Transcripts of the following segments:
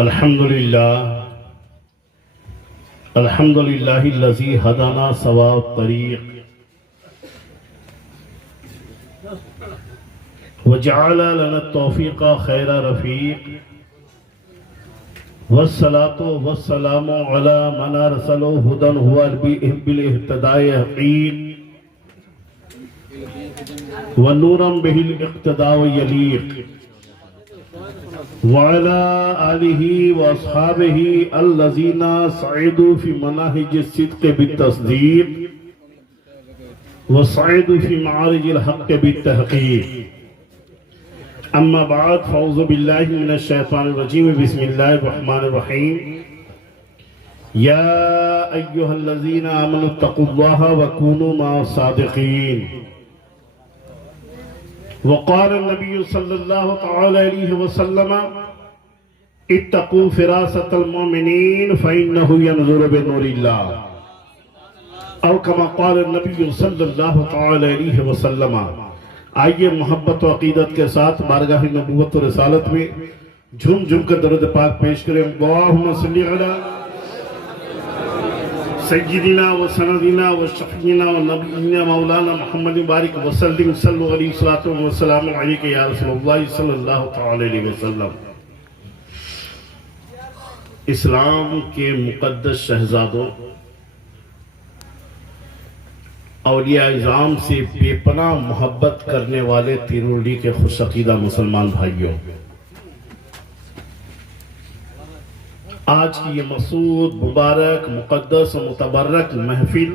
الحمدللہ الذی ہدانا سواء الطریق وجعل لنا التوفیق خیر رفیق والصلاة والسلام علی من ارسلہ ہدی هو بالاہتداء حقیق ونورا به الاقتداء یلیق وعلى آلہ واصحابہ الذین سعدوا فی مناہج الصدق بالتصدیق وصعدوا فی معارج الحق بالتحقیق اما بعد فاعوذ باللہ من الشیطان الرجیم بسم اللہ الرحمن الرحیم یا ایہا الذین آمنوا اتقوا اللہ وکونوا مع الصادقین وقال النبی صلی اللہ تعالی علیہ وسلم اتقوا فراست المؤمنین فإنه ينظر بنور اللہ او کما قال النبی صلی اللہ تعالی علیہ وسلم۔ آئیے محبت و عقیدت کے ساتھ بارگاہ نبوت و رسالت میں جھوم جھوم کر درود پاک پیش کریں۔ اللہم صلی علی سیدنا و سندنا و شفینا و نبینا مولانا محمد بارک وسلم صلو علیہ السلام علیکہ یا رسول اللہ صلی اللہ علیہ وسلم۔ اسلام کے مقدس شہزادوں، اولیاء اعظام سے بے پناہ محبت کرنے والے تیروڈی کے خوش عقیدہ مسلمان بھائیوں، آج کی یہ مسعود مبارک مقدس و متبرک محفل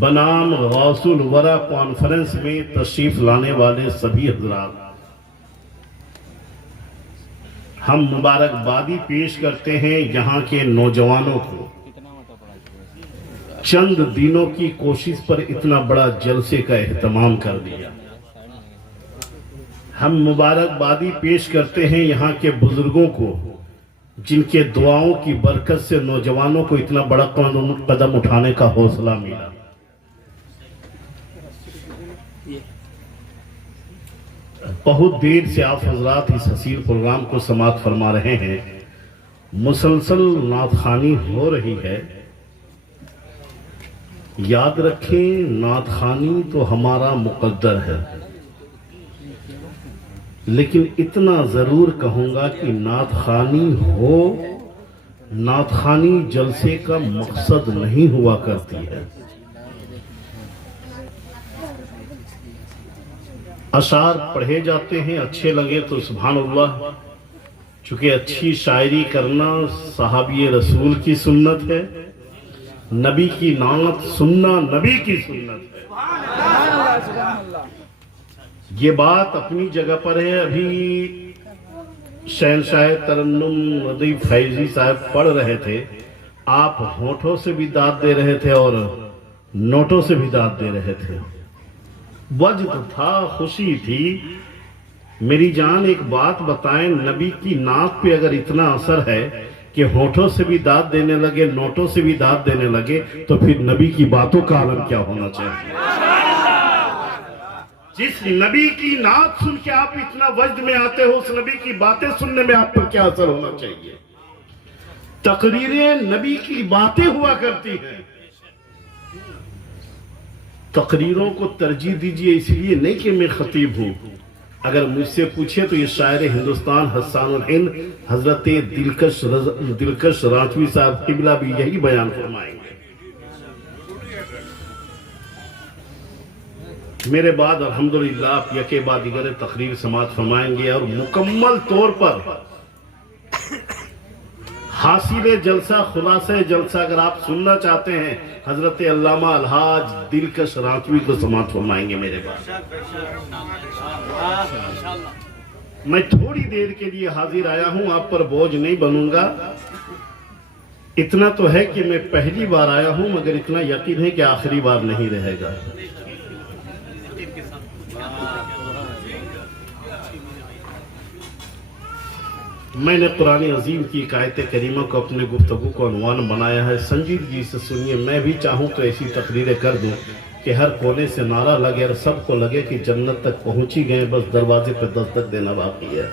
بنام غوث الورا کانفرنس میں تشریف لانے والے سبھی حضرات، ہم مبارکبادی پیش کرتے ہیں یہاں کے نوجوانوں کو چند دنوں کی کوشش پر اتنا بڑا جلسے کا اہتمام کر دیا۔ ہم مبارکبادی پیش کرتے ہیں یہاں کے بزرگوں کو جن کے دعاؤں کی برکت سے نوجوانوں کو اتنا بڑا قدم اٹھانے کا حوصلہ ملا۔ بہت دیر سے آپ حضرات اس حسین پروگرام کو سماعت فرما رہے ہیں، مسلسل نعت خوانی ہو رہی ہے۔ یاد رکھیں نعت خوانی تو ہمارا مقدر ہے، لیکن اتنا ضرور کہوں گا کہ نعت خوانی ہو، نعت خوانی جلسے کا مقصد نہیں ہوا کرتی ہے۔ اشعار پڑھے جاتے ہیں، اچھے لگے تو سبحان اللہ، چونکہ اچھی شاعری کرنا صحابی رسول کی سنت ہے، نبی کی نعت سننا نبی کی سنت ہے۔ یہ بات اپنی جگہ پر ہے۔ ابھی شہنشاہ ترنم ندی فیضی صاحب پڑھ رہے تھے، آپ ہونٹوں سے بھی داد دے رہے تھے اور نوٹوں سے بھی داد دے رہے تھے۔ وجد تھا، خوشی تھی۔ میری جان ایک بات بتائیں، نبی کی نعت پہ اگر اتنا اثر ہے کہ ہونٹوں سے بھی داد دینے لگے، نوٹوں سے بھی داد دینے لگے، تو پھر نبی کی باتوں کا عالم کیا ہونا چاہیے؟ جس نبی کی نعت سن کے آپ اتنا وجد میں آتے ہو، اس نبی کی باتیں سننے میں آپ پر کیا اثر ہونا چاہیے؟ تقریریں نبی کی باتیں ہوا کرتی ہیں۔ تقریروں کو ترجیح دیجئے، اس لیے نہیں کہ میں خطیب ہوں۔ اگر مجھ سے پوچھے تو یہ شاعر ہندوستان حسان الہند حضرت دلکش رانچوی صاحب قبلہ بھی یہی بیان فرمائیں گے۔ میرے بعد الحمدللہ آپ یکے بعد دیگر تقریر سماعت فرمائیں گے، اور مکمل طور پر حاصل جلسہ، خلاصہ جلسہ اگر آپ سننا چاہتے ہیں، حضرت علامہ الحاج دلکش رانچوی کو سماعت فرمائیں گے میرے بعد۔ میں تھوڑی دیر کے لیے حاضر آیا ہوں، آپ پر بوجھ نہیں بنوں گا۔ اتنا تو ہے کہ میں پہلی بار آیا ہوں، مگر اتنا یقین ہے کہ آخری بار نہیں رہے گا۔ میں نے قرآن عظیم کی ایک آیت کریمہ کو اپنے گفتگو کو عنوان بنایا ہے، سنجیدگی سے سنیے۔ میں بھی چاہوں تو ایسی تقریریں کر دوں کہ ہر کونے سے نعرہ لگے اور سب کو لگے کہ جنت تک پہنچی گئے، بس دروازے پہ دستک دینا باقی ہے۔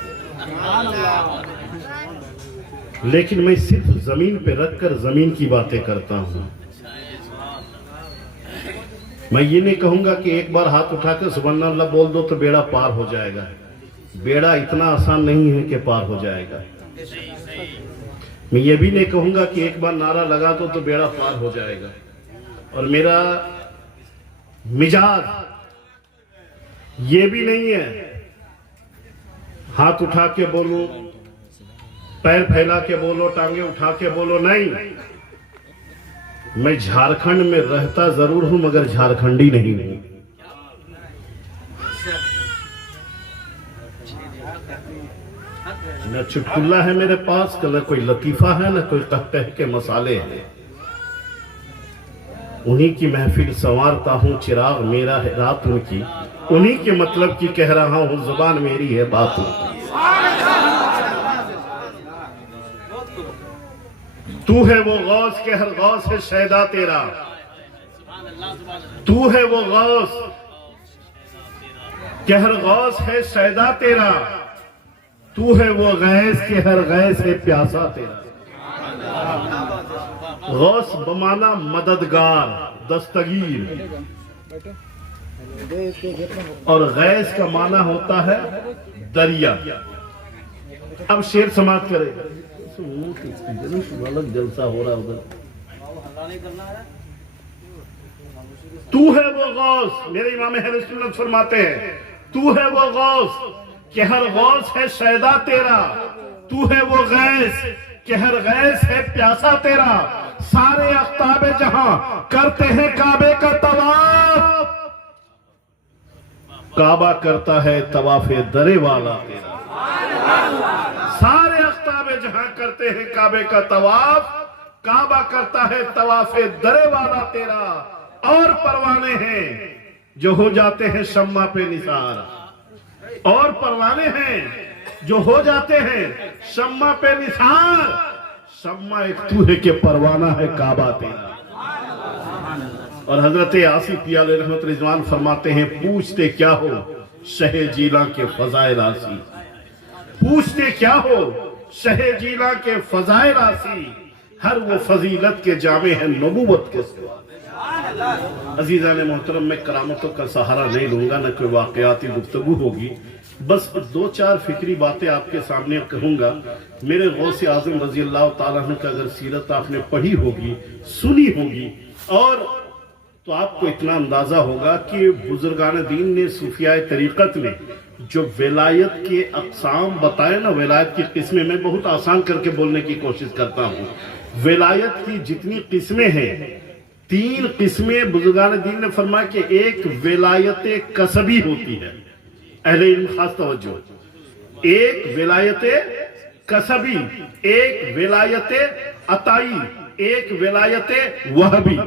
لیکن میں صرف زمین پہ رکھ کر زمین کی باتیں کرتا ہوں. میں یہ نہیں کہوں گا کہ ایک بار ہاتھ اٹھا کر سبحان اللہ بول دو تو بیڑا پار ہو جائے گا. بیڑا اتنا آسان نہیں ہے کہ پار ہو جائے گا. میں یہ بھی نہیں کہوں گا کہ ایک بار نعرہ لگا دو تو بیڑا پار ہو جائے گا. اور میرا مزاج یہ بھی نہیں ہے ہاتھ اٹھا کے بولو، پیر پھیلا کے بولو، ٹانگیں اٹھا کے بولو. نہیں، میں جھارکھنڈ میں رہتا ضرور ہوں مگر جھارکھنڈی نہیں ہوں. نہ چٹکلا ہے میرے پاس، نہ کوئی لطیفہ ہے، نہ کوئی قہقہ کے مسالے ہیں. انہی کی محفل سنوارتا ہوں، چراغ میرا ہے رات ان کی. انہی کے مطلب کی کہہ رہا ہوں، زبان میری ہے بات ان کی. تو ہے وہ غوث کہ ہر غوث ہے شیدا تیرا. تو ہے وہ غوث کہ ہر غوث ہے شیدا تیرا. تو ہے وہ غیث کہ ہر غیث ہے پیاسا تیرا. غوث بمانا مددگار، دستگیر، اور غیث کا معنی ہوتا ہے دریا. اب شعر سماعت کرے. الگ جلسہ ہو رہا ادھر. تو ہے وہ غوث، میرے امام اہل سنت فرماتے ہیں، تو ہے وہ غوث کہ ہر غوث ہے شیدا تیرا. تو ہے وہ غیث کہ ہر غیث ہے پیاسا تیرا. سارے اقطاب جہاں کرتے ہیں کعبے کا طواف، کعبہ کرتا ہے طواف درے والا تیرا. سارے اقطاب جہاں کرتے ہیں کعبے کا طواف، کعبہ کرتا ہے طواف درے والا تیرا. اور پروانے ہیں جو ہو جاتے ہیں شمع پہ نثار. اور پروانے ہیں جو ہو جاتے ہیں شمع پہ نثار. شمع ایک تو ہے کہ پروانہ ہے کعبہ تیرا. اور حضرت آصف علیہ رحمت رضوان فرماتے ہیں، پوچھتے کیا ہو شہ جیلاں کے فضائل آسی. پوچھتے کیا ہو شہ جیلاں کے فضائل آسی. ہر وہ فضیلت کے جامع ہے نبوت کے سوا. عزیزان محترم، میں کرامتوں کا سہارا نہیں لوں گا، نہ کوئی واقعاتی گفتگو ہوگی. بس دو چار فکری باتیں آپ کے سامنے کہوں گا. میرے غوث اعظم رضی اللہ تعالیٰ عنہ کا اگر سیرت آپ نے پڑھی ہوگی، سنی ہوگی، اور تو آپ کو اتنا اندازہ ہوگا کہ بزرگان دین نے صوفیاء طریقت میں جو ولایت کے اقسام بتائے نا، ولایت کی قسمیں، میں بہت آسان کر کے بولنے کی کوشش کرتا ہوں. ولایت کی جتنی قسمیں ہیں، 3 قسمیں بزرگان دین نے فرمایا کہ ایک ولایت کسبی ہوتی ہے. اہل علم خاص توجہ. ایک ولایت کسبی، ایک ولایت عطائی، ایک ولایت وہبی.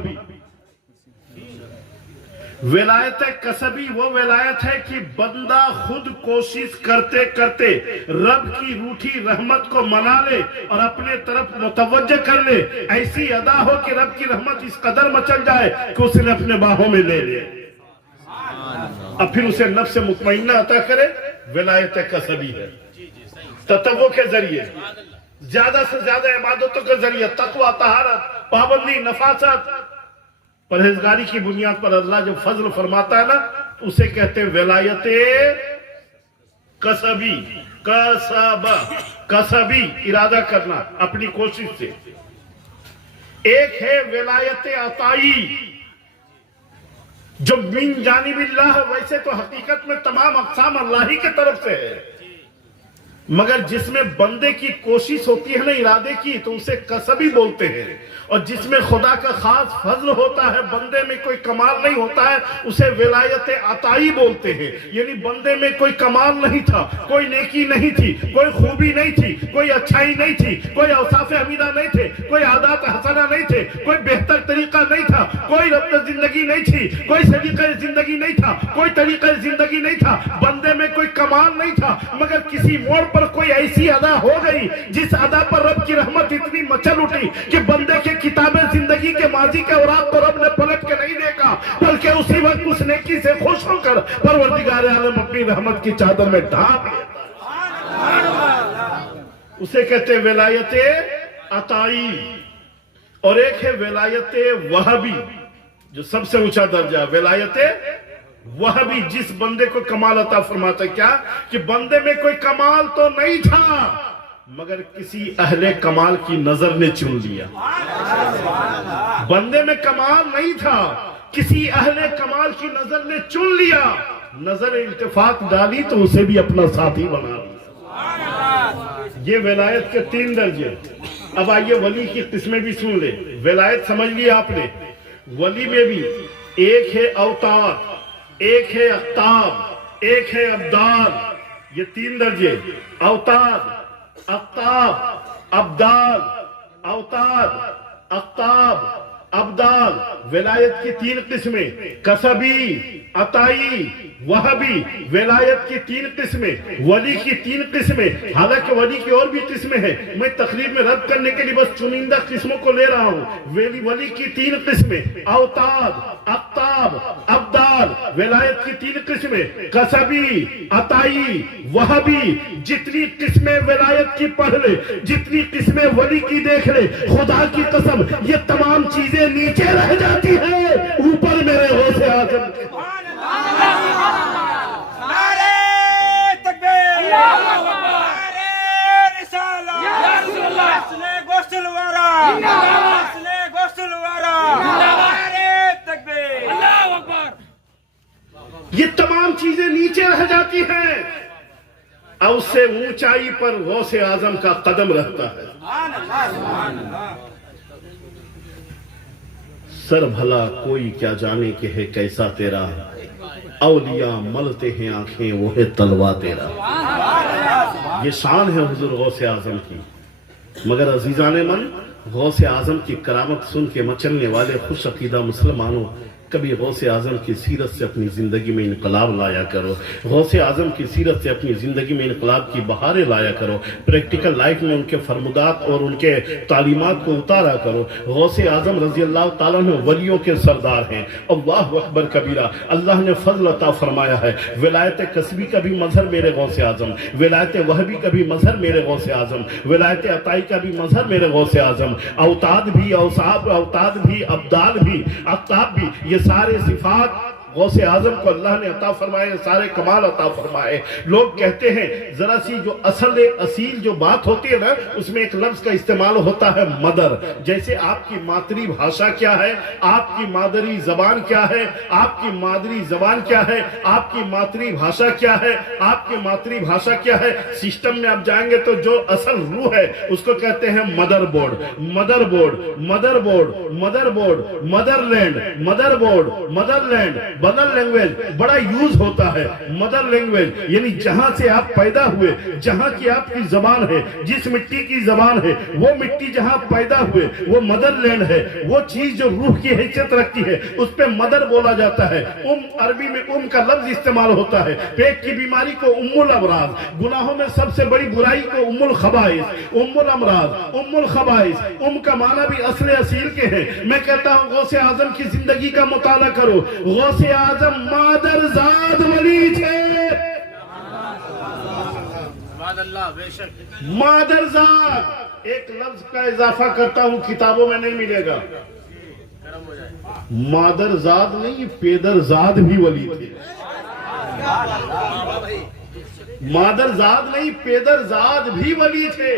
ولایت کسبی وہ ولایت ہے کہ بندہ خود کوشش کرتے کرتے رب کی روٹھی رحمت کو منا لے اور اپنے طرف متوجہ کر لے. ایسی ادا ہو کہ رب کی رحمت اس قدر مچل جائے کہ اسے اپنے باہوں میں لے لے، اب پھر اسے نفس مطمئنہ عطا کرے. ولایت کسبی ہے. تطوع کے ذریعے، زیادہ سے زیادہ عبادتوں کے ذریعے، تقوی، طہارت، پابندی، نفاست، پرہیزگاری کی بنیاد پر اللہ جب فضل فرماتا ہے نا، اسے کہتے ہیں ولایت کسبی. کسبی ارادہ کرنا اپنی کوشش سے. ایک ہے ولایت عطائی جو من جانب اللہ. ویسے تو حقیقت میں تمام اقسام اللہ ہی کے طرف سے ہے، مگر جس میں بندے کی کوشش ہوتی ہے نا ارادے کی، تو اسے کسبی بولتے ہیں. اور جس میں خدا کا خاص فضل ہوتا ہے، بندے میں کوئی کمال نہیں ہوتا ہے، اسے ولایت عطائی بولتے ہیں. یعنی بندے میں کوئی کمال نہیں تھا، کوئی نیکی نہیں تھی، کوئی خوبی نہیں تھی، کوئی اچھائی نہیں تھی، کوئی اوصاف حمیدہ نہیں تھے، کوئی عادات حسنہ نہیں تھے، کوئی بہتر طریقہ نہیں تھا، کوئی ربط زندگی نہیں تھی، کوئی سلیقہ زندگی نہیں تھا، کوئی طریقہ زندگی نہیں تھا. بندے میں کوئی کمال نہیں تھا، مگر کسی موڑ پر کوئی ایسی ادا ہو گئی جس ادا پر رب کی رحمت اتنی مچل اٹھی کہ بندے کے کتابیں زندگی کے ماضی کے اوراق کو رب نے پلٹ کے نہیں دیکھا، بلکہ اسی وقت اس نیکی سے خوش ہو کر پروردگار عالم اپنی رحمت کی چادر میں ڈھانپ لیا. اسے کہتے ہیں ولایت عطائی، اور ایک ہے ولایت وہبی جو سب سے اونچا درجہ ہے، ولایت وہبی جس بندے کو کمال عطا فرماتا ہے، کیا کہ بندے میں کوئی کمال تو نہیں تھا مگر کسی اہل کمال کی نظر نے چن لیا۔ بندے میں کمال نہیں تھا، کسی اہل کمال کی نظر نے چن لیا، نظر التفات ڈالی تو اسے بھی اپنا ساتھی بنا لیا۔ یہ ولایت کے 3 درجے۔ اب آئیے ولی کی قسمیں بھی سن لے۔ ولایت سمجھ لیا آپ نے، ولی میں بھی ایک ہے اوتاد، ایک ہے اقطاب، ایک ہے ابدال، یہ 3 درجے۔ اوتاد، اقطاب، ابدال، اوتاد، اقطاب، ابدال، ولایت کی 3 قسمیں، کسبی، عطائی، وہبی، ولایت کی 3 قسمیں، ولی کی 3 قسمیں۔ حالانکہ ولی کی اور بھی قسمیں ہیں، میں تقریب میں رد کرنے کے لیے بس چنندہ قسموں کو لے رہا ہوں۔ ولی کی 3 قسمیں، اوتاد، اقطاب، ابدال، ولایت کی 3 قسمیں، کسبی، عطائی، وہبی۔ جتنی قسمیں ولایت کی پڑھ لے، جتنی قسمیں ولی کی دیکھ لے، خدا کی قسم یہ تمام چیزیں نیچے رہ جاتی ہیں، اوپر میرے غوث اعظم۔ نعرہ تکبیر، نعرہ رسالہ، حسن غسل وارا، حسن غسل وارا، نعرہ تکبیر، اللہ اکبر۔ یہ تمام چیزیں نیچے رہ جاتی ہیں اور اس سے اونچائی پر غوث اعظم کا قدم رہتا ہے۔ سر بھلا کوئی کیا جانے کہ ہے کیسا تیرا، اولیاء ملتے ہیں آنکھیں وہ ہے تلوا تیرا۔ یہ شان ہے حضور غوث اعظم کی۔ مگر عزیزان من، غوث اعظم کی کرامت سن کے مچلنے والے خوش عقیدہ مسلمانوں، کبھی غوث اعظم کی سیرت سے اپنی زندگی میں انقلاب لایا کرو، غوث اعظم کی سیرت سے اپنی زندگی میں انقلاب کی بہاریں لایا کرو، پریکٹیکل لائف میں ان کے فرمودات اور ان کے تعلیمات کو اتارا کرو۔ غوث اعظم رضی اللہ تعالیٰ عنہ ولیوں کے سردار ہیں، اللہ اکبر کبیرہ۔ اللہ نے فضل عطا فرمایا ہے، ولایت کسبی کا بھی مظہر میرے غوث اعظم، ولایت وہبی کا بھی مظہر میرے غوث اعظم، ولایت عطائی کا بھی مظہر میرے غوث اعظم، اوتاد بھی، اوصاف، اوتاد بھی، ابدال بھی، اقطاب بھی، یہ سارے صفات غوث اعظم کو اللہ نے عطا فرمائے، سارے کمال عطا فرمائے۔ لوگ کہتے ہیں ذرا سی جو اصیل جو بات ہوتی ہے نا، اس میں ایک لفظ کا استعمال ہوتا ہے مدر۔ جیسے آپ کی مادری بھاشا کیا ہے، آپ کی مادری زبان کیا ہے، آپ کی مادری زبان کیا ہے، آپ کی مادری بھاشا کیا ہے، آپ کی مادری بھاشا کیا ہے، سسٹم میں آپ جائیں گے تو جو اصل روح ہے اس کو کہتے ہیں motherboard, motherboard, motherboard, motherboard, motherland, motherboard, motherland, mother language بڑا یوز ہوتا ہے۔ مدر لینگویج یعنی جہاں سے آپ پیدا ہوئے، جہاں کی آپ کی زبان ہے، جس مٹی کی زبان ہے، وہ مٹی جہاں پیدا ہوئے وہ مدر لینڈ ہے۔ وہ چیز جو روح کی حیثیت رکھتی ہے اس پہ مدر بولا جاتا ہے۔ عربی میں کا لفظ استعمال ہوتا ہے۔ پیٹ کی بیماری کو الامراض، گناہوں میں سب سے بڑی برائی کو الخبائث، الامراض، الخبائث۔ کا معنی بھی اصل اصیل کے ہیں۔ میں کہتا ہوں غوث اعظم کی زندگی کا مطالعہ کرو۔ غوث اعظم مادرزاد ولی تھے، مادرزاد۔ ایک لفظ کا اضافہ کرتا ہوں، کتابوں میں نہیں ملے گا۔ مادرزاد نہیں، پیدرزاد بھی ولی تھے۔ مادرزاد نہیں، پیدرزاد بھی ولی تھے۔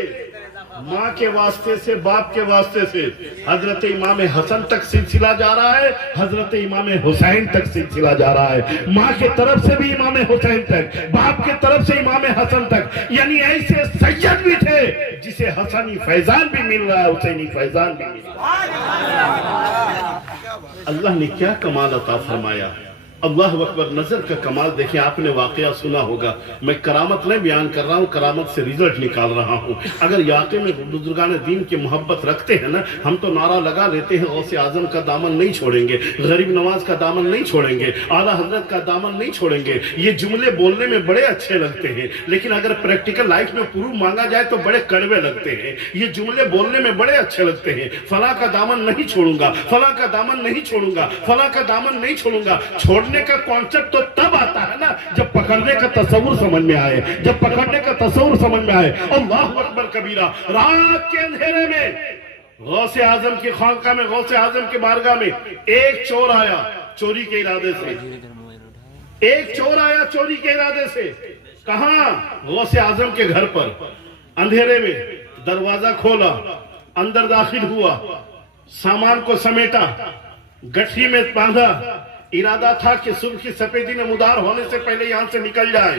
ماں کے واسطے سے، باپ کے واسطے سے حضرت امام حسن تک سلسلہ جا رہا ہے، حضرت امام حسین تک سلسلہ جا رہا ہے۔ ماں کے طرف سے بھی امام حسین تک، باپ کے طرف سے امام حسن تک، یعنی ایسے سید بھی تھے جسے حسنی فیضان بھی مل رہا ہے، حسینی فیضان بھی مل رہا ہے۔ اللہ نے کیا کمال عطا فرمایا، اللہ اکبر۔ نظر کا کمال دیکھیں، آپ نے واقعہ سنا ہوگا، میں کرامت نہیں بیان کر رہا ہوں، کرامت سے ریزلٹ نکال رہا ہوں۔ اگر واقعے میں بزرگان دین کی محبت رکھتے ہیں نا، ہم تو نعرہ لگا لیتے ہیں غوث اعظم کا دامن نہیں چھوڑیں گے، غریب نواز کا دامن نہیں چھوڑیں گے، اعلیٰ حضرت کا دامن نہیں چھوڑیں گے۔ یہ جملے بولنے میں بڑے اچھے لگتے ہیں، لیکن اگر پریکٹیکل لائف میں پروف مانگا جائے تو بڑے کڑوے لگتے ہیں۔ یہ جملے بولنے میں بڑے اچھے لگتے ہیں، فلاں کا دامن نہیں چھوڑوں گا، فلاں کا دامن نہیں چھوڑوں گا، فلاں کا دامن نہیں چھوڑوں گا۔ چھوڑنے چھوڑنے کا کانسیپٹ تو تب آتا ہے نا جب پکڑنے کا تصور سمجھ میں آئے، جب پکڑنے کا تصور سمجھ میں آئے۔ اللہ اکبر کبیرہ۔ رات کے اندھیرے میں غوث اعظم کی خانقاہ میں، غوث اعظم کی بارگاہ میں ایک چور آیا چوری کے ارادے سے، ایک چور آیا چوری کے ارادے سے۔ کہاں؟ غوث اعظم کے گھر پر۔ اندھیرے میں دروازہ کھولا، اندر داخل ہوا، سامان کو سمیٹا، گٹھی میں باندھا۔ ارادہ تھا کہ صبح کی سفیدی نمودار ہونے سے پہلے یہاں سے نکل جائے۔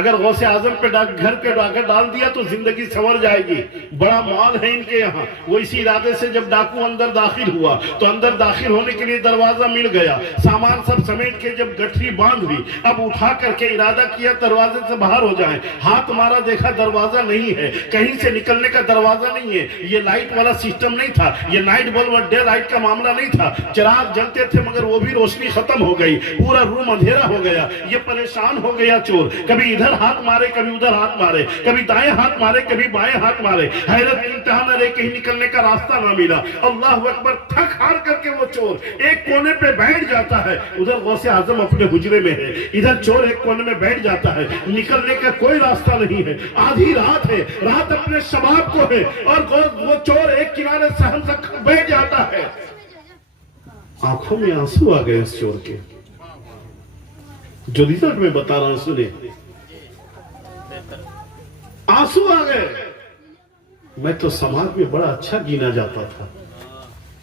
اگر غوث اعظم پہ گھر کے ڈاکہ ڈال دیا تو زندگی سنور جائے گی، بڑا مال ہے ان کے یہاں۔ وہ اسی ارادے سے جب ڈاکو اندر داخل ہوا تو اندر داخل ہونے کے لیے دروازہ مل گیا، سامان سب سمیٹ کے جب گٹھی باندھ لی، اب اٹھا کر کے ارادہ کیا دروازے سے باہر ہو جائیں۔ ہاتھ مارا، دیکھا دروازہ نہیں ہے، کہیں سے نکلنے کا دروازہ نہیں ہے۔ یہ لائٹ والا سسٹم نہیں تھا، یہ نائٹ بلب اور ڈے لائٹ کا معاملہ نہیں تھا۔ چراغ جلتے تھے مگر وہ بھی روشنی ختم ہو گئی، پورا روم اندھیرا ہو گیا۔ یہ پریشان ہو گیا چور، کبھی ادھر ہاتھ مارے کبھی ادھر ہاتھ مارے، کبھی دائیں ہاتھ مارے کبھی بائیں ہاتھ مارے۔ حیرت انتہا نہ رہے، کہیں نکلنے کا راستہ نہ ملا۔ اللہ اکبر۔ تھک ہار کر کے وہ چور ایک کونے پہ بیٹھ جاتا ہے، ادھر غوث اعظم اپنے حجرے میں ہے، ادھر چور ایک کونے میں بیٹھ جاتا ہے۔ نکلنے کا کوئی راستہ نہیں ہے، آدھی رات ہے، رات اپنے شباب کو ہے، اور وہ چور ایک کنارے صحن تک بیٹھ جاتا ہے۔ آنکھوں میں آنسو آ گئے اس چور کے، جو ریزلٹ میں بتا رہا ہوں سنے، آنسو آ گئے۔ میں تو سماج میں بڑا اچھا گینا جاتا تھا،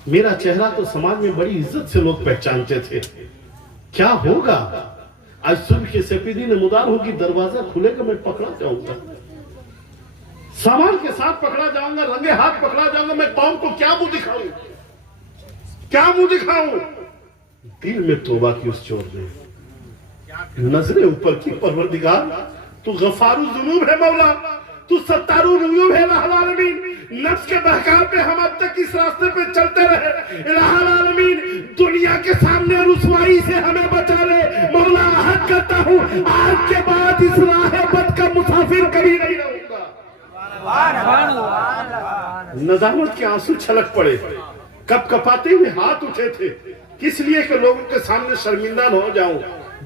میرا چہرہ تو سماج میں بڑی عزت سے لوگ پہچانتے تھے، کیا ہوگا؟ آج صبح کی سفیدی نمودار ہوگی، دروازہ کھلے گا، میں پکڑا جاؤں گا، سامان کے ساتھ پکڑا جاؤں گا، رنگے ہاتھ پکڑا جاؤں گا۔ میں قوم کو کیا منہ دکھاؤں، کیا منہ دکھاؤں؟ دل میں توبہ کی اس چور نے، نظریں اوپر کی، پروردگار تو غفار الذنوب ہے مولا، تو ستار العیوب ہے الہ العالمین۔ نفس کے بہکاؤ پہ ہم اب تک اس راستے پہ چلتے رہے، الہ العالمین دنیا کے سامنے رسوائی سے ہمیں بچا لے مولا۔ عہد کرتا ہوں آج کے بعد اس راہ بد کا مسافر کبھی نہیں رہوں گا۔ ندامت کے آنسو چھلک پڑے، کپ کپاتے ہوئے ہاتھ اٹھے تھے، کس لیے کہ لوگوں کے سامنے شرمندہ نہ ہو جاؤں۔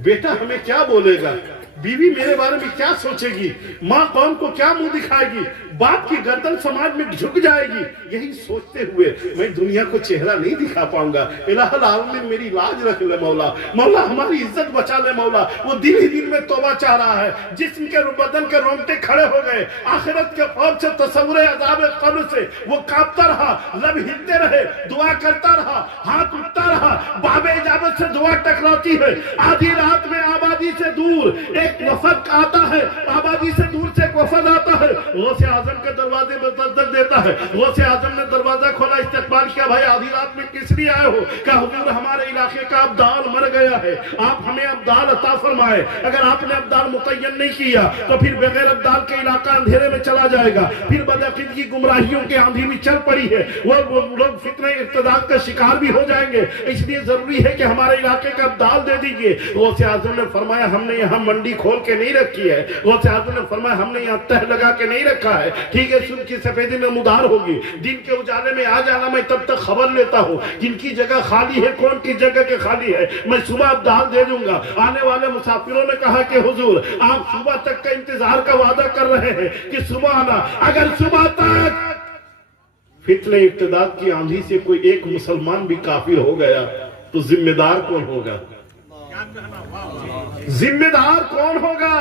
بیٹا ہمیں کیا بولے گا، بیوی میرے بارے میں کیا سوچے گی، ماں قوم کو کیا منہ دکھائے گی، باپ کی گردن سماج میں جھک جائے گی۔ یہی سوچتے ہوئے میں دنیا کو چہرہ نہیں دکھا پاؤں گا۔ الہ العالمین میری لاج رکھ لے مولا، مولا ہماری عزت بچا لے مولا۔ وہ دل ہی دل میں توبہ چاہ رہا ہے، جسم کے بدن کے رونگٹے کھڑے ہو گئے، آخرت کے خوف سے، تصور عذاب قبر سے وہ کانپتا رہا، لب ہلتے رہے، دعا کرتا رہا، ہاتھ اٹھتا رہا۔ باب اجابت سے دعا ٹکراتی ہے، آدھی رات میں آبادی سے دور ایک وفد آتا ہے، آبادی سے دور سے ایک وفد آتا ہے، غوث اعظم کے دروازے میں دستک دیتا ہے۔ غوث اعظم نے دروازہ کھولا، استقبال کیا۔ بھائی آدھی رات میں کس لیے آئے ہو؟ کہا حضور ہمارے علاقے کا ابدال مر گیا ہے، آپ ہمیں ابدال عطا فرمائے۔ اگر آپ نے ابدال متعین نہیں کیا تو پھر بغیر ابدال کے علاقہ اندھیرے میں چلا جائے گا، پھر بدعقیدگی گمراہیوں کے آندھی بھی چل پڑی ہے، وہ لوگ فتنہ ارتداد کا شکار بھی ہو جائیں گے، اس لیے ضروری ہے کہ ہمارے علاقے کا ابدال دے دیجئے۔ غوث اعظم نے فرمایا ہم نے یہاں منڈی کھول کے نہیں رکھی ہے، غوث اعظم نے فرمایا ہم نے یہاں تہ لگا کے نہیں رکھا ہے، ٹھیک ہے صبح کی سفیدی نمودار ہوگی، دن کے اجالے میں آ جانا، میں تب تک خبر لیتا ہوں جن کی جگہ خالی ہے، کون کی جگہ کے خالی ہے، میں صبح ابدال دے دوں گا۔ آنے والے مسافروں نے کہا کہ حضور آپ صبح تک کا انتظار کا وعدہ کر رہے ہیں کہ صبح آنا، اگر صبح تک فتنہ ارتداد کی آندھی سے کوئی ایک مسلمان بھی کافر ہو گیا تو ذمہ دار کون ہوگا؟ ذمہ دار کون ہوگا؟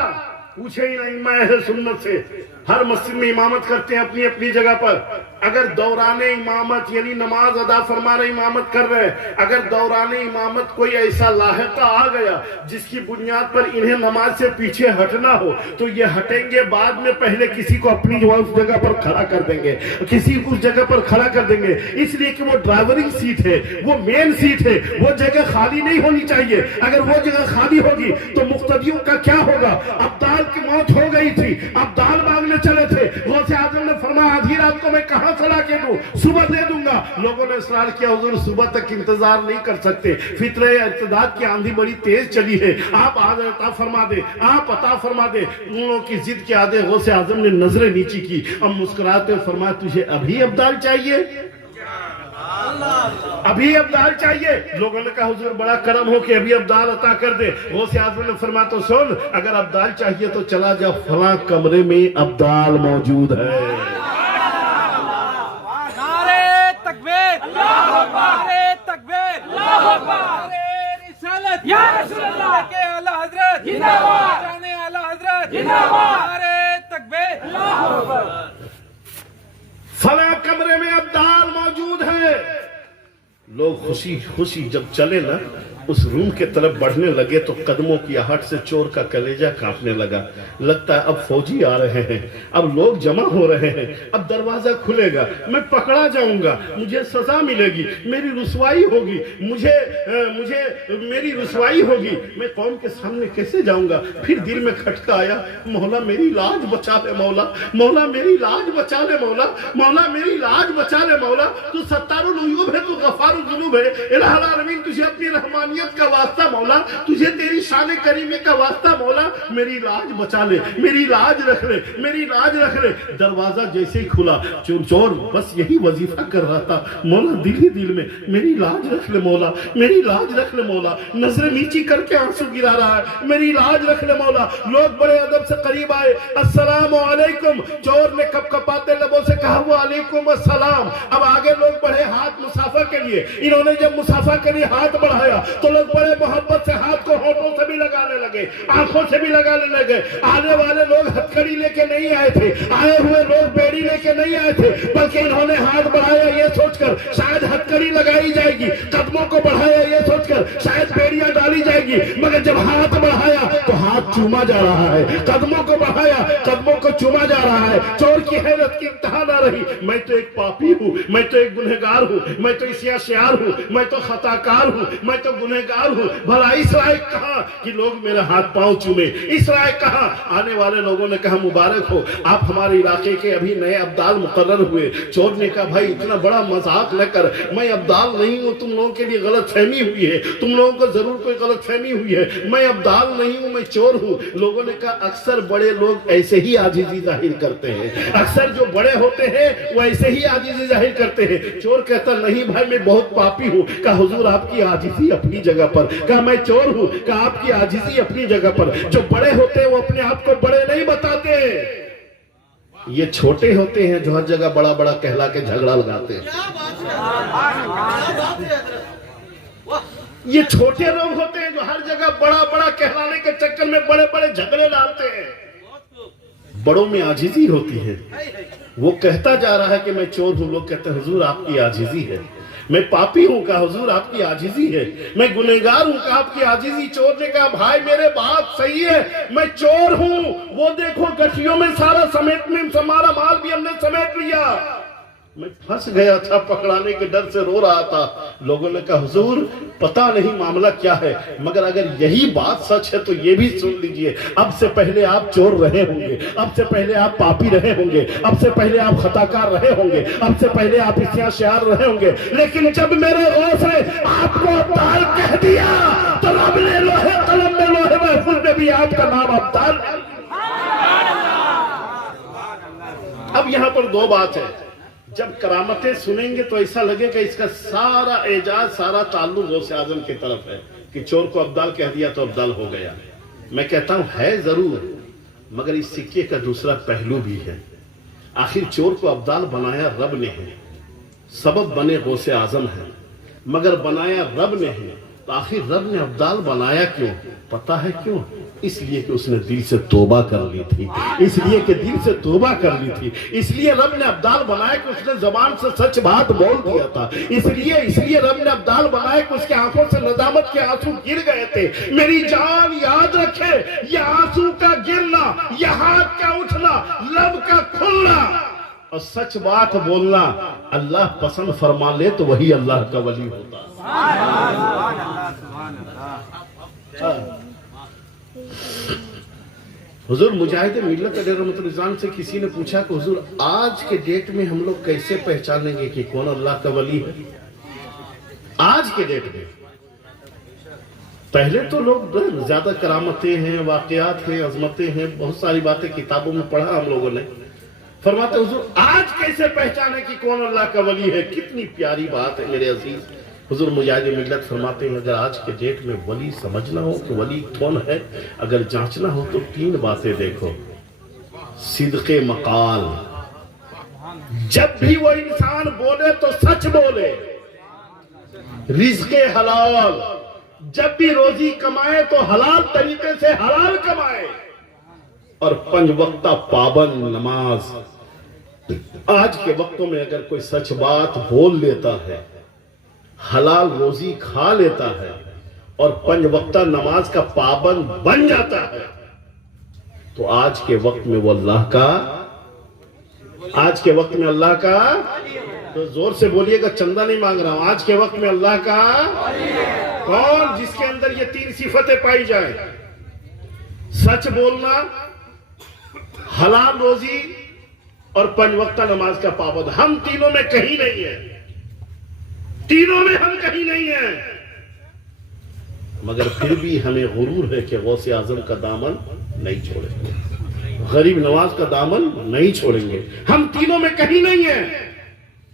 پوچھے ہی نہیں۔ میں اہل سنت سے ہر مسجد میں امامت کرتے ہیں اپنی اپنی جگہ پر، اگر دوران امامت یعنی نماز ادا فرما رہے امامت کر رہے ہیں، اگر دوران امامت کوئی ایسا لاحقہ آ گیا جس کی بنیاد پر انہیں نماز سے پیچھے ہٹنا ہو تو یہ ہٹیں گے بعد میں، پہلے کسی کو اپنی اس جگہ پر کھڑا کر دیں گے، کسی کو اس جگہ پر کھڑا کر دیں گے، اس لیے کہ وہ ڈرائیورنگ سیٹ ہے، وہ مین سیٹ ہے، وہ جگہ خالی نہیں ہونی چاہیے۔ اگر وہ جگہ خالی ہوگی تو مقتدیوں کا کیا ہوگا؟ ابدال کی موت ہو گئی تھی، ابدال مانگنے چلے تھے، غوث اعظم نے فرمایا آدھی رات کو میں کہاں چلا کے دوں، صبح دے دوں گا۔ لوگوں نے اصرار کیا حضور صبح تک انتظار نہیں کر سکتے، فتنہ ارتداد کی آندھی بڑی تیز چلی ہے، آپ آج عطا فرما دے، آپ عطا فرما دے۔ انہوں کی ضد کے آدھے غوث اعظم نے نظریں نیچی کی، اب مسکراتے فرمایا تجھے ابھی ابدال چاہیے؟ ابھی ابدال چاہیے. لوگوں نے کہا حضور بڑا کرم ہو کہ ابھی ابدال عطا کر دے. غوث اعظم نے فرمایا تو سن, اگر ابدال چاہیے تو چلا جا فلاں کمرے میں ابدال موجود ہے. نعرے تکبیر, نعرے تکبیر, نعرے رسالت, یا رسول اللہ کے اعلیٰ حضرت زندہ باد, جانے اعلیٰ حضرت زندہ باد, نعرے تکبیر. فلاں کمرے میں ابدال موجود ہے. لوگ خوشی خوشی جب چلے نا اس روم کے طرف بڑھنے لگے تو قدموں کی آہٹ سے چور کا کلیجہ کانپنے لگا. لگتا ہے اب فوجی آ رہے ہیں, اب لوگ جمع ہو رہے ہیں, اب دروازہ کھلے گا, میں پکڑا جاؤں گا, مجھے سزا ملے گی, میری رسوائی ہوگی, مجھے میری رسوائی ہوگی, میں قوم کے سامنے کیسے جاؤں گا. پھر دل میں کھٹکا آیا, مولا میری لاج بچا لے مولا, مولا میری لاج بچا لے مولا, مولا میری لاج بچا لے مولا. تو ستار العیوب ہے, تو غفار الذنوب ہے. الہ العالمین تجھے اپنی رحمانیت کا واسطہ مولا, تجھے تیری شان کریمے کا واسطہ مولا, میری لاج بچا لے, میری لاج رکھ لے, میری لاج رکھ لے. دروازہ جیسے ہی کھلا چور بس یہی وظیفہ کر رہا تھا, مولا دل ہی دل میں میری لاج رکھ لے مولا, میری لاج رکھ لے مولا. نظریں نیچی کر کے آنسو گرا رہا ہے, میری لاج رکھ لے مولا. لوگ بڑے ادب سے قریب آئے, السلام علیکم. چور نے کپ کپاتے لبوں سے کہا وعلیکم السلام. اب آگے لوگ بڑھے ہاتھ مسافہ کے لیے. انہوں نے جب مسافہ کے لیے ہاتھ بڑھایا تو لوگ بڑے محبت سے ہاتھ کو ہونٹوں سے بھی لگانے لگے, آنکھوں سے بھی لگانے لگے. آنے والے لوگ ہتھکڑی لے کے نہیں آئے تھے, آئے ہوئے لوگ بیڑی لے کے نہیں آئے تھے, بلکہ انہوں نے ہاتھ بڑھایا یہ سوچ کر شاید ہتھکڑی لگائی جائے گی, قدموں کو بڑھایا یہ سوچ کر شاید بیڑیاں ڈالی جائے گی. مگر جب ہاتھ بڑھایا تو ہاتھ چوما جا رہا ہے, قدموں کو بڑھایا قدموں کو چوما جا رہا ہے. چور کی حیرت کی انتہا نہ رہی, میں تو ایک پاپی ہوں, میں تو ایک گنہگار ہوں, میں تو عصیاں شیار ہوں, میں تو خطاکار ہوں, میں تو گنہگار ہوں. بھلا اس لائق کہاں کہ لوگ میرا ہاتھ پاؤں چومے, اس لائق کہاں. آنے والے لوگوں نے کہا مبارک ہو, آپ ہمارے علاقے کے ابھی نئے ابدال مقرر ہوئے. چور نے کہا بھائی اتنا بڑا مذاق نہ کر, میں ابدال نہیں ہوں, تم لوگوں کے لیے غلط فہمی ہوئی ہے, تم لوگوں کو ضرور کوئی غلط فہمی ہوئی ہے, میں ابدال نہیں ہوں, میں چور ہوں. لوگوں نے کہا اکثر بڑے لوگ ایسے ہی عاجزی ظاہر کرتے ہیں, اکثر جو بڑے ہوتے ہیں وہ ایسے ہی عاجزی ظاہر کرتے ہیں. چور کہتا نہیں بھائی میں بہت پاپی ہوں. کہا حضور آپ کی عاجزی اپنی جگہ پر. کہا میں چور ہوں. کہا آپ کی عاجزی اپنی جگہ پر. جو بڑے ہوتے ہیں وہ اپنے آپ کو بڑے نہیں بتاتے, یہ چھوٹے ہوتے ہیں جو ہر جگہ بڑا بڑا کہلا کے جھگڑا لگاتے ہیں. یہ چھوٹے لوگ ہوتے ہیں جو ہر جگہ بڑا بڑا کہلانے کے چکر میں بڑے بڑے جھگڑے ڈالتے ہیں. بڑوں میں عاجزی ہوتی ہے. وہ کہتا جا رہا ہے کہ میں چور ہوں, لوگ کہتے ہیں حضور آپ کی عاجزی ہے. میں پاپی ہوں, کہا حضور آپ کی عاجزی ہے. میں گنہگار ہوں, کہا آپ کی عاجزی. چور نے کہا بھائی میرے بات صحیح ہے, میں چور ہوں. وہ دیکھو گٹھیوں میں سارا سمیٹ میں ہمارا مال بھی ہم نے سمیٹ لیا. میں پھنس گیا تھا, پکڑانے کے ڈر سے رو رہا تھا. لوگوں نے کہا حضور پتہ نہیں معاملہ کیا ہے, مگر اگر یہی بات سچ ہے تو یہ بھی سن لیجئے, اب سے پہلے آپ چور رہے ہوں گے, اب سے پہلے آپ پاپی رہے ہوں گے, اب سے پہلے آپ خطاکار رہے ہوں گے, اب سے پہلے آپ عصیاں شیار رہے ہوں گے, لیکن جب میرے غوث نے آپ کو ابدال کہہ دیا تو رب نے لوہے قلم میں لوہے محفوظ میں بھی آپ کا نام ابدال. اب یہاں پر دو بات ہے. جب کرامتیں سنیں گے تو ایسا لگے کہ اس کا سارا اعجاز, سارا تعلق غوث اعظم کی طرف ہے کہ چور کو ابدال کہہ دیا تو ابدال ہو گیا. میں کہتا ہوں ہے ضرور, مگر اس سکے کا دوسرا پہلو بھی ہے. آخر چور کو ابدال بنایا رب نے ہے, سبب بنے غوث اعظم ہے, مگر بنایا رب نے ہے. تو آخر رب نے ابدال بنایا کیوں؟ پتہ ہے کیوں؟ اس لیے کہ اس نے دل سے توبہ کر لی تھی, اس لیے کہ دل سے توبہ کر لی تھی. اس لیے رب نے ابدال بنایا کہ اس نے زبان سے سچ بات بول دیا تھا. اس لیے رب نے ابدال بنایا کہ اس کے آنکھوں سے ندامت کے آنسو گر گئے تھے. میری جان یاد رکھے, یہ آنسو کا گرنا, یہ ہاتھ کا اٹھنا, لب کا کھلنا اور سچ بات بولنا اللہ پسند فرما لے تو وہی اللہ کا ولی ہوتا. حضور مجاہد ملت علیہ رحمۃ اللہ سے کسی نے پوچھا کہ حضور آج کے ڈیٹ میں ہم لوگ کیسے پہچانیں گے کہ کون اللہ کا ولی ہے؟ آج کے ڈیٹ میں پہلے تو لوگ زیادہ کرامتیں ہیں, واقعات ہیں, عظمتیں ہیں, بہت ساری باتیں کتابوں میں پڑھا ہم لوگوں نے. فرماتے حضور آج کیسے پہچانے کہ کون اللہ کا ولی ہے؟ کتنی پیاری بات ہے میرے عزیز۔ حضور مجاہد ملت فرماتے ہیں اگر آج کے ڈیٹ میں ولی سمجھنا ہو کہ ولی کون ہے، اگر جانچنا ہو تو 3 باتیں دیکھو۔ صدق مقال، جب بھی وہ انسان بولے تو سچ بولے۔ رزق حلال، جب بھی روزی کمائے تو حلال طریقے سے حلال کمائے۔ اور 5 وقتہ پابند نماز۔ آج کے وقتوں میں اگر کوئی سچ بات بول لیتا ہے، حلال روزی کھا لیتا ہے اور 5 وقتہ نماز کا پابند بن جاتا ہے تو آج کے وقت میں وہ اللہ کا، آج کے وقت میں اللہ کا، تو زور سے بولیے گا، چندہ نہیں مانگ رہا ہوں، آج کے وقت میں اللہ کا کون؟ جس کے اندر یہ 3 صفتیں پائی جائیں، سچ بولنا، حلال روزی اور 5 وقتہ نماز کا پابند۔ ہم تینوں میں کہیں نہیں ہیں، تینوں میں ہم کہیں نہیں ہیں، مگر پھر بھی ہمیں غرور ہے کہ غوث اعظم کا دامن نہیں چھوڑیں گے، غریب نواز کا دامن نہیں چھوڑیں گے، ہم تینوں میں کہیں نہیں ہیں۔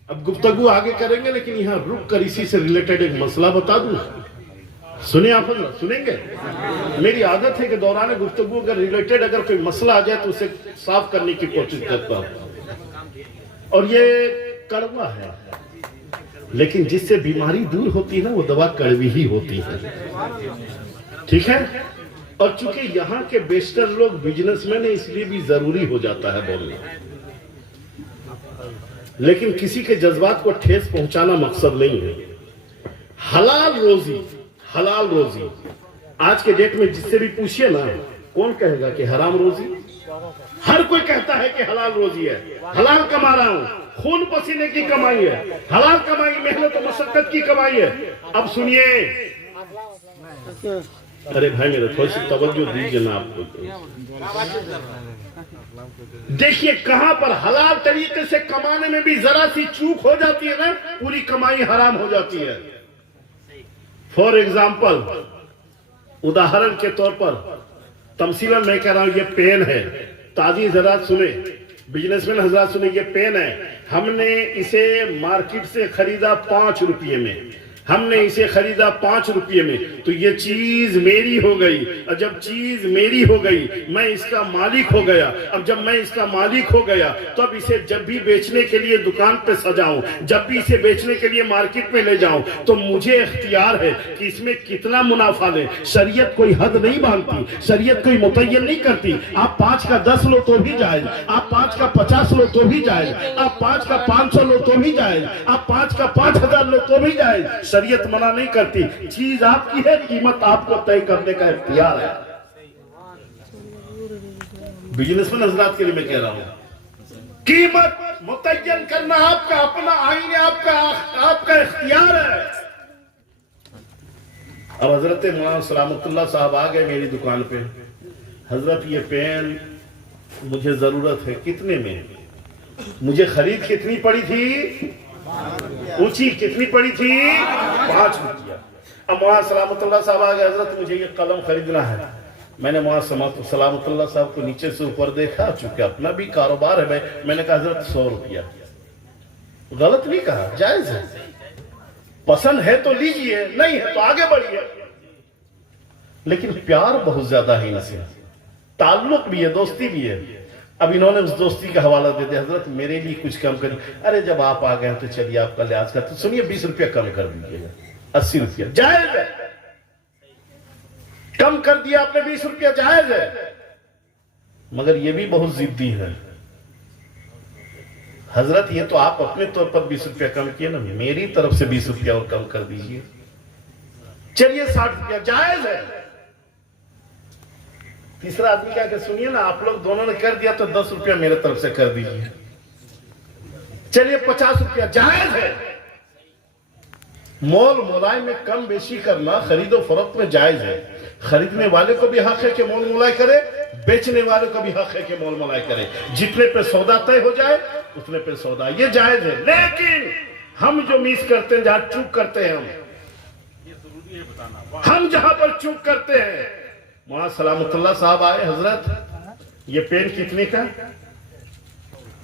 اب گفتگو آگے کریں گے لیکن یہاں رک کر اسی سے ریلیٹڈ ایک مسئلہ بتا دوں، سنیں آپ حضرت، سنیں گے؟ میری عادت ہے کہ دوران گفتگو اگر ریلیٹڈ اگر کوئی مسئلہ آ جائے تو اسے صاف کرنے کی کوشش کرتا ہوں، اور یہ کڑوا ہے لیکن جس سے بیماری دور ہوتی ہے نا وہ دوا کڑوی ہی ہوتی ہے، ٹھیک ہے؟ اور چونکہ یہاں کے بیشتر لوگ بزنس مین ہیں اس لیے بھی ضروری ہو جاتا ہے بولنا، لیکن کسی کے جذبات کو ٹھیس پہنچانا مقصد نہیں ہے۔ حلال روزی، حلال روزی، آج کے ڈیٹ میں جس سے بھی پوچھئے نا کون کہے گا کہ حرام روزی؟ ہر کوئی کہتا ہے کہ حلال روزی ہے، حلال کما رہا ہوں، خون پسینے کی کمائی ہے، حلال کمائی، محنت و مشقت کی کمائی ہے۔ اب سنیے، ارے بھائی میرے تھوڑی سی توجہ دیجیے نا، آپ کو دیکھیے کہاں پر حلال طریقے سے کمانے میں بھی ذرا سی چوک ہو جاتی ہے نا پوری کمائی حرام ہو جاتی ہے۔ فور ایگزامپل، اداہرن کے طور پر، تمثیلاً میں کہہ رہا ہوں یہ پین ہے، تعزیز حضرات سنیں، بزنس مین حضرات سنیں، یہ پین ہے، ہم نے اسے مارکیٹ سے خریدا 5 روپے میں، ہم نے اسے خریدا 5 روپے میں، تو یہ چیز میری ہو گئی، اور جب چیز میری ہو گئی میں اس کا مالک ہو گیا۔ اب جب میں اس کا مالک ہو گیا تو اب اسے جب بھی بیچنے کے لیے دکان پہ سجاؤں، جب بھی اسے بیچنے کے لیے مارکیٹ میں لے جاؤں تو مجھے اختیار ہے کہ اس میں کتنا منافع لیں۔ شریعت کوئی حد نہیں باندھتی، شریعت کوئی متعین نہیں کرتی، آپ 5 کا 10 لو تو بھی جائز، آپ 5 کا 50 لو تو بھی جائز، آپ 5 کا 500 لو تو بھی جائز، آپ 5 کا 5000 لو تو بھی جائز، شریعت منع نہیں کرتی، چیز آپ کی ہے، قیمت آپ کو طے کرنے کا اختیار ہے۔ بزنس مین حضرات کے لیے میں کہہ رہا ہوں، قیمت متعین کرنا آپ کا اپنا آئین ہے، آپ کا اختیار ہے۔ اب حضرت مولانا سلامت اللہ صاحب آ گئے میری دکان پہ، حضرت یہ پین مجھے ضرورت ہے، کتنے میں؟ مجھے خرید کتنی پڑی تھی؟ اونچی کتنی پڑی تھی؟ 5 روپیہ۔ اب مولانا سلامت اللہ صاحب آ گئے، حضرت مجھے یہ قلم خریدنا ہے۔ میں نے مولانا سلامت اللہ صاحب کو نیچے سے اوپر دیکھا، چونکہ اپنا بھی کاروبار ہے، میں نے کہا حضرت 100 روپیہ۔ غلط نہیں کہا، جائز ہے، پسند ہے تو لیجئے، نہیں ہے تو آگے بڑھیے، لیکن پیار بہت زیادہ ہے ان سے، تعلق بھی ہے، دوستی بھی ہے۔ اب انہوں نے اس دوستی کا حوالہ دے دیا، حضرت میرے لیے کچھ کم کر، ارے جب آپ آ گئے تو چلیے آپ کا لحاظ کرتے، سنیے 20 روپیہ کم کر دیجیے گا، 80 روپیہ جائز ہے، کم کر دیا آپ نے 20 روپیہ جائز ہے، مگر یہ بھی بہت ضدی ہے۔ حضرت یہ تو آپ اپنے طور پر 20 روپیہ کم کیے نا، میری طرف سے 20 روپیہ اور کم کر دیجیے، چلیے 60 روپیہ جائز ہے۔ تیسرا آدمی کہا کہ سنیے نا، آپ لوگ دونوں نے کر دیا تو 10 روپیہ میرے طرف سے کر دیجیے، چلیے 50 روپیہ جائز ہے۔ مول مولائی میں کم بیشی کرنا خرید و فروخت میں جائز ہے، خریدنے والے کو بھی حق ہے کہ مول مولائی کرے، بیچنے والے کو بھی حق ہے کہ مول مولائی کرے، جتنے پہ سودا طے ہو جائے اتنے پہ سودا، یہ جائز ہے۔ لیکن ہم جو میس کرتے ہیں، جہاں چوک کرتے ہیں، ہم جہاں پر چوک کرتے ہیں، وہاں سلامت اللہ صاحب آئے، حضرت یہ پین کتنے کا؟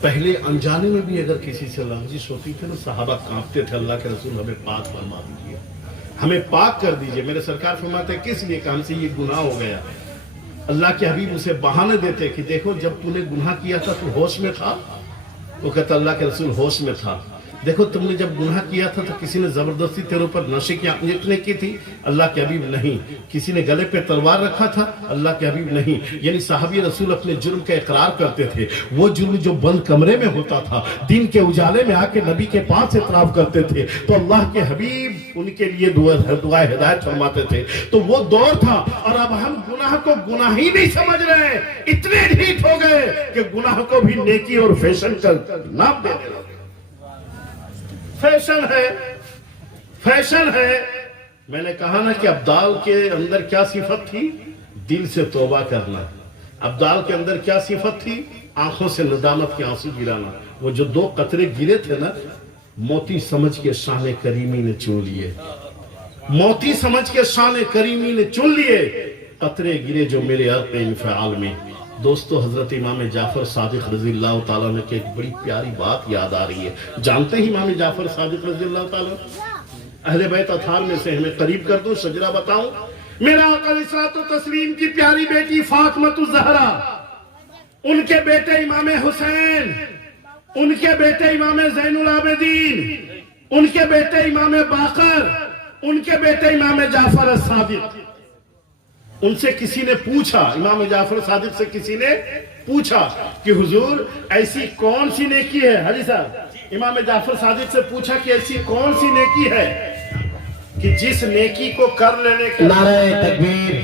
پہلے انجانے میں بھی اگر کسی سے لغزش ہوتی تھی نا صحابہ کانپتے تھے، اللہ کے رسول ہمیں پاک فرما دیجیے، ہمیں پاک کر دیجیے۔ میرے سرکار فرماتے ہیں کس لیے کہ ہم سے یہ گناہ ہو گیا۔ اللہ کے حبیب اسے بہانے دیتے کہ دیکھو جب تو نے گناہ کیا تھا تو ہوش میں تھا؟ تو کہتا اللہ کے رسول ہوش میں تھا۔ دیکھو تم نے جب گناہ کیا تھا تو کسی نے زبردستی تیرے اوپر نشے کی آنکھیں کی تھی؟ اللہ کے حبیب نہیں۔ کسی نے گلے پہ تلوار رکھا تھا؟ اللہ کے حبیب نہیں۔ یعنی صحابی رسول اپنے جرم کا اقرار کرتے تھے۔ وہ جرم جو بند کمرے میں ہوتا تھا، دن کے اجالے میں آ کے نبی کے پاس اعتراف کرتے تھے تو اللہ کے حبیب ان کے لیے دعائے ہدایت فرماتے تھے۔ تو وہ دور تھا، اور اب ہم گناہ کو گناہ ہی نہیں سمجھ رہے، اتنے ڈھیٹ ہو گئے کہ گناہ کو بھی نیکی اور فیشن کا نام دینے لگے۔ فیشن ہے، فیشن ہے۔ میں نے کہا نا کہ ابدال کے اندر کیا صفت تھی؟ دل سے توبہ کرنا۔ ابدال کے اندر کیا صفت تھی؟ آنکھوں سے ندامت کے آنسو گرانا۔ وہ جو 2 قطرے گرے تھے نا، موتی سمجھ کے شان کریمی نے چن لیے، موتی سمجھ کے شان کریمی نے چن لیے، قطرے گرے جو میرے عرق انفعال میں۔ دوستو، حضرت امام جعفر صادق رضی اللہ تعالیٰ عنہ کی ایک بڑی پیاری بات یاد آ رہی ہے۔ جانتے ہیں امام جعفر صادق رضی اللہ تعالیٰ؟ اہل بیت اطہار میں سے ہمیں قریب کر دو، شجرہ بتاؤں۔ میرا آقا علیہ الصلوۃ والتسلیم کی پیاری بیٹی فاطمہ الزہرا، ان کے بیٹے امام حسین، ان کے بیٹے امام زین العابدین، ان کے بیٹے امام باقر، ان کے بیٹے امام جعفر الصادق۔ ان سے کسی نے پوچھا، امام جعفر صادق سے کسی نے پوچھا کہ حضور ایسی کون سی نیکی ہے؟ حاجی صاحب، امام جعفر صادق سے پوچھا کہ ایسی کون سی نیکی ہے کہ جس نیکی کو کر لینے کے نعرہ تکبیر،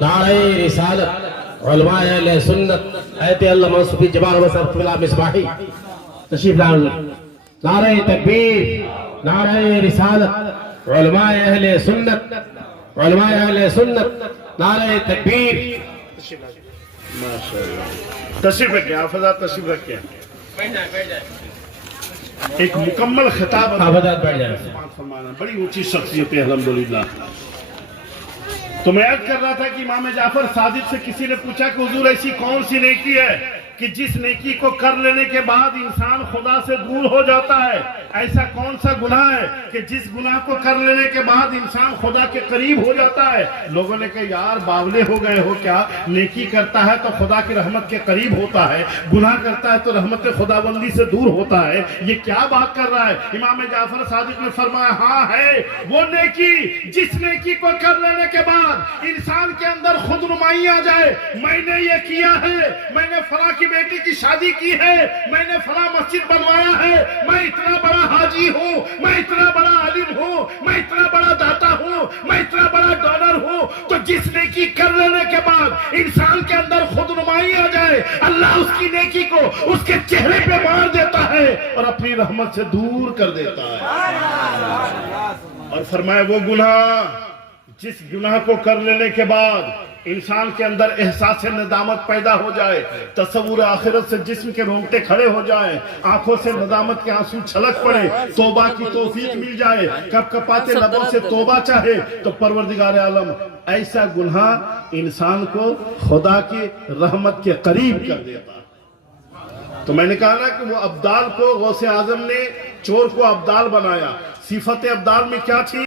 نعرہ رسالت، علماء اہل سنت، ایت علامہ صفی جبار وصف فلا مصباحی تشریف لائیں۔ نعرہ تکبیر، نعرہ رسالت، علماء اہل سنت، علماء اہل سنت، نعرہ تکبیر۔ تشریف رکھیں، حافظات تشریف رکھیں۔ ایک مکمل خطاب حافظات بیٹھ جائیں۔ فرمانا، بڑی اونچی شخصیت ہے الحمدللہ۔ تو میں عرض کر رہا تھا کہ امام جعفر صادق سے کسی نے پوچھا کہ حضور ایسی کون سی نیکی ہے کہ جس نیکی کو کر لینے کے بعد انسان خدا سے دور ہو جاتا ہے؟ ایسا کون سا گناہ ہے کہ جس گناہ کو کر لینے کے بعد انسان خدا کے قریب ہو جاتا ہے؟ لوگوں نے کہا یار باولے ہو گئے ہو کیا؟ نیکی کرتا ہے تو خدا کی رحمت کے قریب ہوتا ہے، گناہ کرتا ہے تو رحمت خداوندی سے دور ہوتا ہے، یہ کیا بات کر رہا ہے؟ امام جعفر صادق نے فرمایا ہاں ہے وہ نیکی جس نیکی کو کر لینے کے بعد انسان کے اندر خود نمائی آ جائے، میں نے یہ کیا ہے، میں نے فلاں کی بیٹی کی شادی کی ہے، میں نے فلاں مسجد بنوایا ہے، میں اتنا بڑا حاجی ہوں، میں اتنا بڑا عالم ہوں، میں اتنا بڑا داتا ہوں، میں اتنا بڑا ڈونر ہوں۔ تو جس نیکی کر لینے کے بعد انسان کے اندر خود نمائی آ جائے، اللہ اس کی نیکی کو اس کے چہرے پہ مار دیتا ہے اور اپنی رحمت سے دور کر دیتا ہے۔ اور فرمایا وہ گناہ جس گناہ کو کر لینے کے بعد انسان کے اندر احساس ندامت پیدا ہو جائے، تصور آخرت سے جسم کے رونگٹے کھڑے ہو جائیں، آنکھوں سے ندامت کے آنسو چھلک پڑے، توبہ کی توفیق مل جائے، کپ کپاتے لبوں سے توبہ چاہے، تو پروردگار عالم ایسا گناہ انسان کو خدا کی رحمت کے قریب کر دیتا۔ تو میں نے کہا نا کہ وہ ابدال کو غوث اعظم نے چور کو ابدال بنایا، صفت ابدال میں کیا تھی؟